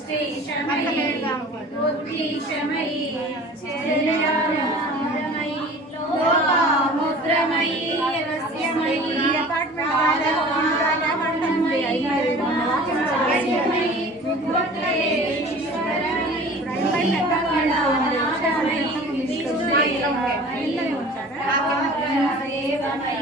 షష్ఠీశమయీ బుద్ధిశమయీ చరణమయీ లోపాముద్రమయీ రస్యమయీ శ్రీరామానందమయీ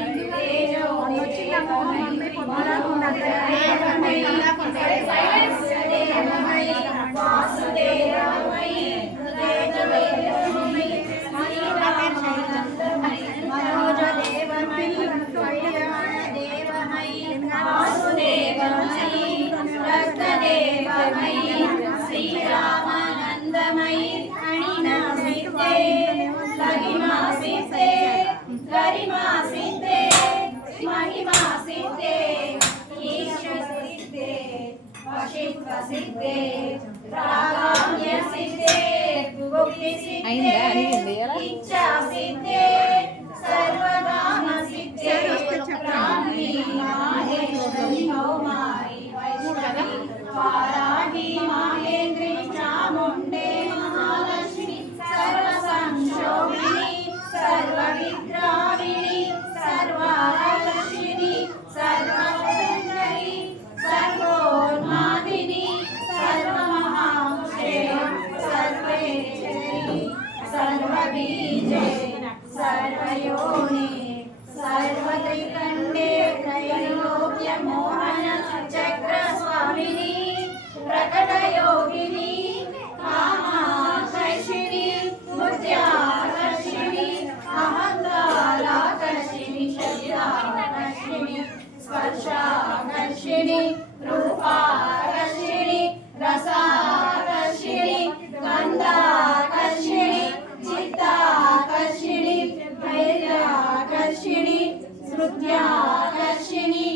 ஐந்து அறிவிந்தேரா స్పర్శాకర్షిణి రూపాకర్షిణి రసాకర్షిణి గంధాకర్షిణి చిత్తాకర్షిణి ధైర్యాకర్షిణి శృత్యాకర్షిణి